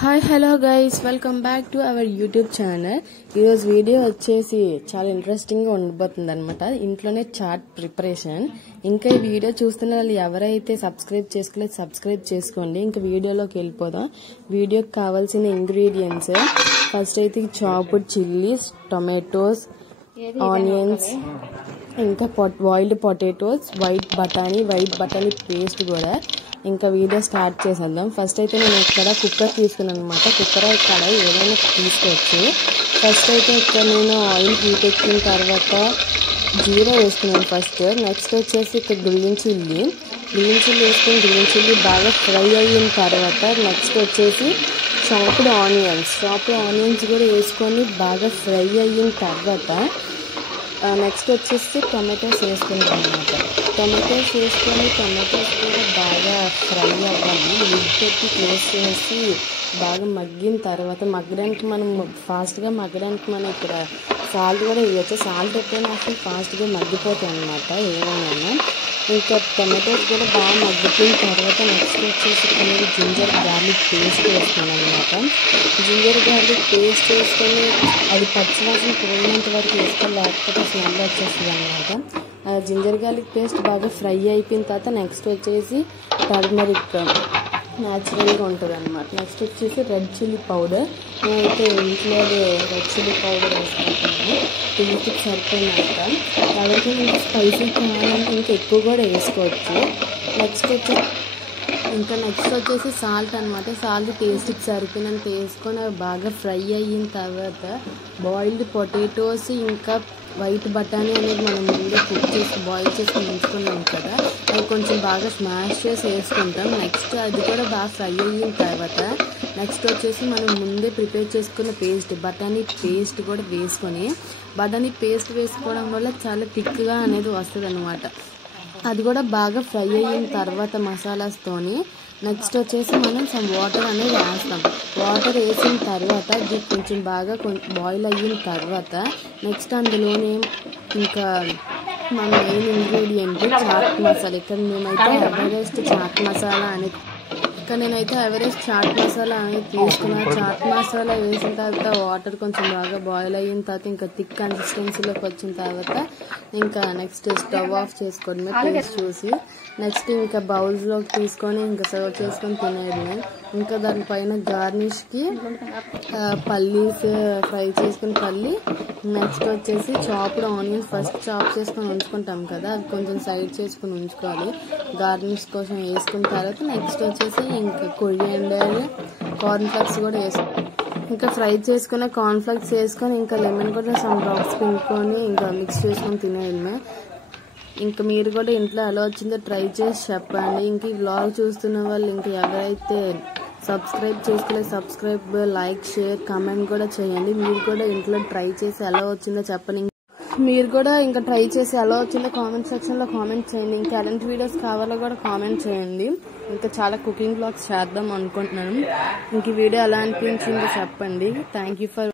Hi hello guys welcome back to our YouTube channel. ఈరోజు video వచ్చేసి చాలా interesting గా ఉండబోతుంది అనమాట. ఇంట్లోనే చాట్ ప్రిపరేషన్. ఇంకా ఈ వీడియో చూస్తున్న వాళ్ళు ఎవరైతే సబ్స్క్రైబ్ చేసుకోలేదు సబ్స్క్రైబ్ చేసుకోండి. ఇంకా వీడియోలోకి వెళ్ళిపోదాం. వీడియోకి కావాల్సిన ఇంగ్రీడియంట్స్ ఫస్ట్ అయితే చాప్డ్ చిల్లీస్, టొమాటోస్, ఆనియన్స్, ఇంకా బాయిల్డ్ పొటాటోస్, వైట్ బఠానీ పేస్ట్ కూడా. ఇంకా వీడియో స్టార్ట్ చేసేద్దాం. ఫస్ట్ అయితే నేను ఇక్కడ కుక్కర్ తీసుకున్నాను అనమాట. కుక్కర్ ఇక్కడ ఏదైనా తీసుకోవచ్చు. ఫస్ట్ అయితే ఇక్కడ నేను ఆయిల్ హీట్ ఎక్కిన తర్వాత జీరా వేసుకున్నాను ఫస్ట్. నెక్స్ట్ వచ్చేసి ఇక్కడ గ్రీన్ చిల్లీ వేసుకుని గ్రీన్ చిల్లీ బాగా ఫ్రై అయిన తర్వాత నెక్స్ట్ వచ్చేసి చాప్డ్ ఆనియన్స్ కూడా వేసుకొని బాగా ఫ్రై అయిన తర్వాత నెక్స్ట్ వచ్చేసి టొమాటోస్ వేసుకున్నాం అనమాట. టొమాటోస్ కూడా బాగా ఫ్రై అవ్వాలి. లిడ్ పెట్టి క్లోజ్ చేసి బాగా మగ్గిన తర్వాత మగ్గడానికి మనం ఇక్కడ సాల్ట్ కూడా వేయచ్చు. సాల్ట్ ఎప్పుడైనా అసలు ఫాస్ట్గా మగ్గిపోతాయి అనమాట ఏమైనా. ఇంకా టొమాటోస్ కూడా బాగా మగ్గిపోయిన తర్వాత నెక్స్ట్ వచ్చేసి కొన్ని జింజర్ గార్లిక్ పేస్ట్ వేసుకున్నాను అనమాట. జింజర్ గార్లిక్ పేస్ట్ వేసుకొని అది పచ్చివాసన పోయినంత వరకు వేసుకొని లేకపోతే స్మెల్ వచ్చేస్తుంది అనమాట. జింజర్ గార్లిక్ పేస్ట్ బాగా ఫ్రై అయిపోయిన తర్వాత నెక్స్ట్ వచ్చేసి టర్మరిక్ న్యాచురల్గా ఉంటుంది అనమాట. నెక్స్ట్ వచ్చేసి రెడ్ చిల్లీ పౌడర్. నేనైతే ఇంట్లో రెడ్ చిల్లీ పౌడర్ వేసుకుంటున్నాను. టేస్ట్కి సరిపోయినాక కాబట్టి ఇంకా స్పైసీ కావాలంటే ఇంకా ఎక్కువ కూడా వేసుకోవచ్చు. నెక్స్ట్ వచ్చేసి సాల్ట్ అనమాట. సాల్ట్ టేస్ట్కి సరిపోయినంత వేసుకొని బాగా ఫ్రై అయిన తర్వాత బాయిల్డ్ పొటాటోస్ ఇంకా వైట్ బఠానీ అనేది మనం ముందే కుక్ చేసి బాయిల్ చేసుకొని ఉంచుకున్నాం కదా, అది కొంచెం బాగా స్మాష్ చేసి వేసుకుంటాం. నెక్స్ట్ అది కూడా బాగా ఫ్రై అయిన తర్వాత నెక్స్ట్ వచ్చేసి మనం ముందే ప్రిపేర్ చేసుకున్న బఠానీ పేస్ట్ కూడా వేసుకొని బఠానీ పేస్ట్ వేసుకోవడం వల్ల చాలా థిక్గా అనేది వస్తుంది అనమాట. అది కూడా బాగా ఫ్రై అయిన తర్వాత మసాలాస్తోని నెక్స్ట్ వచ్చేసి మనం సమ్ వాటర్ అనేది వేస్తాం. వాటర్ వేసిన తర్వాత ఇది కొంచెం బాగా బాయిల్ అయిన తర్వాత నెక్స్ట్ అందులోనే ఇంకా మన మెయిన్ ఇంగ్రీడియంట్ చాట్ మసాలా. ఇక్కడ నేనైతే ఎవరెస్ట్ చాట్ మసాలా అనేది తీసుకున్నాను. చాట్ మసాలా వేసిన తర్వాత వాటర్ కొంచెం బాగా బాయిల్ అయిన తర్వాత ఇంకా థిక్ కన్సిస్టెన్సీలోకి వచ్చిన తర్వాత ఇంకా నెక్స్ట్ స్టవ్ ఆఫ్ చేసుకోవడమే టేస్ట్ చూసి. నెక్స్ట్ ఇంకా బౌల్స్లోకి తీసుకొని ఇంకా సర్వ్ చేసుకొని తినేయడమే. ఇంకా దానిపైన గార్నిష్కి పల్లీస్ ఫ్రై చేసుకుని నెక్స్ట్ వచ్చేసి చాప్డ్ ఆనియన్స్ ఫస్ట్ చాప్ చేసుకొని ఉంచుకుంటాం కదా, అది కొంచెం సైడ్ చేసుకుని ఉంచుకోవాలి గార్నిష్ కోసం వేసుకున్న తర్వాత నెక్స్ట్ వచ్చేసి ఇంకా కొరియాండర్, కార్న్ఫ్లెక్స్ కూడా వేసుకోవాలి. ఇంకా ఫ్రై చేసుకున్న కార్న్ఫ్లెక్స్ వేసుకొని ఇంకా లెమన్ కూడా సమ్ డ్రాప్స్ పిండుకొని ఇంకా మిక్స్ చేసుకొని తినేయడమే. ఇంకా మీరు కూడా ఇంట్లో ఎలా వచ్చిందో ట్రై చేసి చెప్పండి. ఇంక ఈ వ్లాగ్ చూస్తున్న వాళ్ళు ఇంకా ఎవరైతే సబ్స్క్రైబ్ చేసుకోలేదు సబ్స్క్రైబ్, లైక్, షేర్, కామెంట్ కూడా చేయండి. మీరు కూడా ఇంట్లో ట్రై చేసి ఎలా వచ్చిందో చెప్పండి. మీరు కూడా ఇంకా ట్రై చేసి ఎలా వచ్చిందో కామెంట్ సెక్షన్లో కామెంట్ చేయండి. ఇంకా ఎలాంటి వీడియోస్ కావాలో కూడా కామెంట్ చేయండి. ఇంకా చాలా కుకింగ్ వ్లాగ్స్ చేద్దాం అనుకుంటున్నాను. ఇంక ఈ వీడియో ఎలా అనిపించిందో చెప్పండి. Thank you for